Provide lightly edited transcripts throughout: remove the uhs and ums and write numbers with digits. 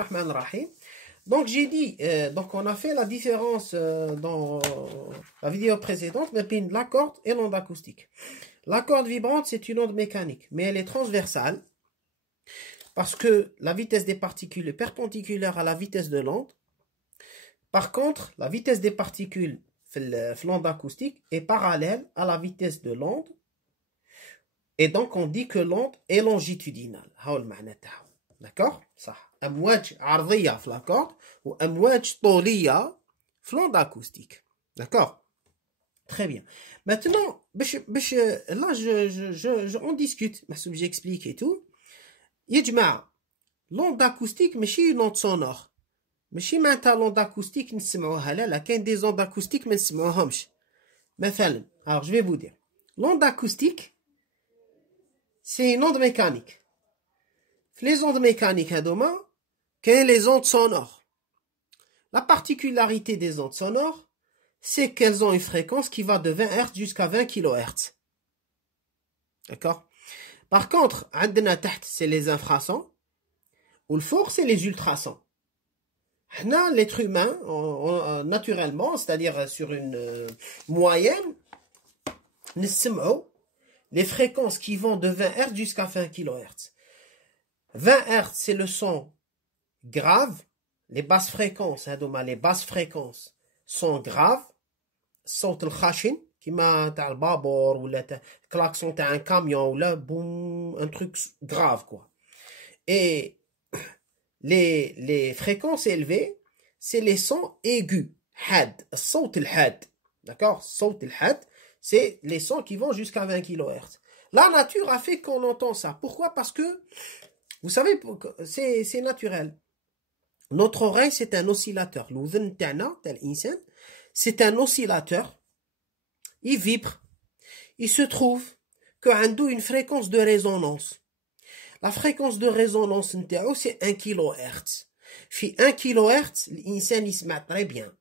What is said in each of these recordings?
Rahman Rahim. Donc j'ai dit, donc on a fait la différence dans la vidéo précédente entre la corde et l'onde acoustique. La corde vibrante, c'est une onde mécanique, mais elle est transversale parce que la vitesse des particules est perpendiculaire à la vitesse de l'onde. Par contre, la vitesse des particules l'onde acoustique est parallèle à la vitesse de l'onde. Et donc on dit que l'onde est longitudinale. D'accord? Ça. أمواج عرضية في la corde ou أمواج طولية في l'onde acoustique. D'accord? Très bien. Maintenant, là, on discute. J'explique et tout. يجمع l'onde acoustique ماشي une onde sonore. ماشي معناتها l'onde acoustique نسمعوها لا كاين des ondes acoustiques ما نسمعوهمش. مثلا, alors je vais vous dire. L'onde acoustique, c'est une onde mécanique. Les ondes mécaniques, qu'est les ondes sonores. La particularité des ondes sonores, c'est qu'elles ont une fréquence qui va de 20 Hz jusqu'à 20 kHz. D'accord? Par contre, c'est les infrasons, ou le fort, c'est les ultrasons. L'être humain, naturellement, c'est-à-dire sur une moyenne, les fréquences qui vont de 20 Hz jusqu'à 20 kHz. 20 Hz, c'est le son grave. Les basses fréquences, les basses fréquences sont graves. Saut le khashin, qui m'a t'as le babor, ou le klaxon t'as un camion, ou là, boum, un truc grave, quoi. Et les fréquences élevées, c'est les sons aigus. Had, saut le had. D'accord? Saut le had, c'est les sons qui vont jusqu'à 20 kHz. La nature a fait qu'on entend ça. Pourquoi? Parce que vous savez, c'est naturel. Notre oreille, c'est un oscillateur. C'est un oscillateur. Il vibre. Il se trouve qu'il a une fréquence de résonance. La fréquence de résonance, c'est 1 kHz. Fi 1 kHz, l'insan, il se met très bien.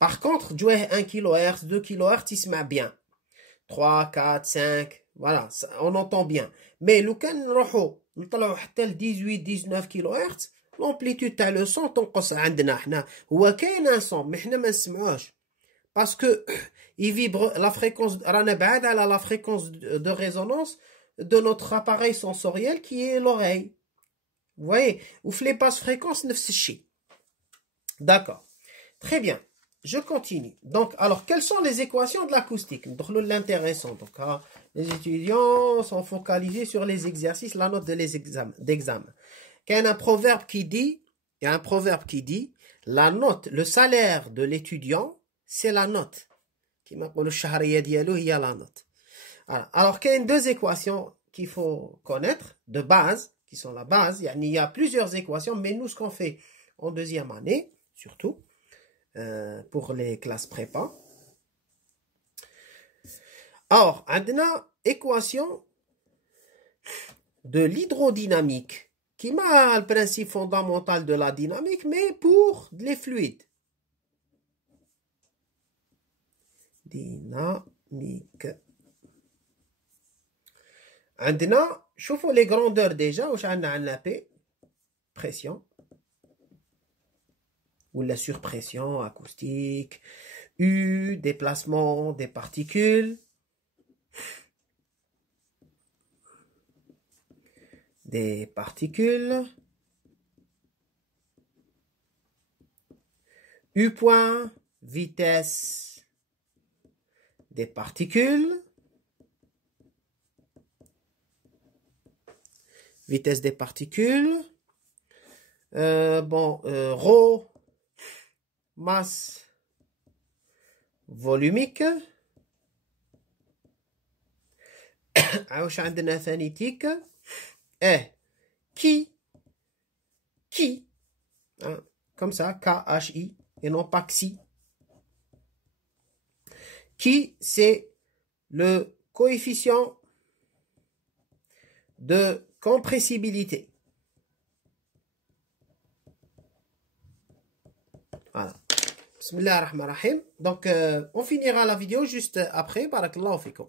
Par contre, 1 kHz, 2 kHz, il se met bien. 3, 4, 5, voilà, on entend bien. Mais le cas nous طلعوا حتى ل 18-19 kHz, l'amplitude تاع le son تنقص عندنا حنا. هو كاين un son mais حنا ما نسمعوش. Parce que il vibre la fréquence رانا بعاد على la fréquence de résonance de notre appareil sensoriel qui est l'oreille. Vous voyez, ou les basses fréquences نفس الشيء. D'accord. Très bien. Je continue. Donc, alors, quelles sont les équations de l'acoustique? L'intéressant. Donc, les étudiants sont focalisés sur les exercices, la note d'examen. Il y a un proverbe qui dit, la note, le salaire de l'étudiant, c'est la note. Qui m'appelle le shahriya dialou, il y a la note. Alors, il y a deux équations qu'il faut connaître, de base, qui sont la base. Il y a plusieurs équations, mais nous, ce qu'on fait en deuxième année, surtout, pour les classes prépa. Alors, on a une équation de l'hydrodynamique qui a le principe fondamental de la dynamique, mais pour les fluides. Dynamique. On a, regardez les grandeurs déjà, où on a la P, pression. Ou la surpression acoustique, U, déplacement des particules, U point, vitesse des particules, ρ, masse volumique. عاوش عندنا ثانيتيك qui comme ça KHI et non pas XI. Qui c'est le coefficient de compressibilité. Voilà. Bismillah ar-Rahman ar-Rahim. Donc, on finira la vidéo juste après. Barakallahu fikum.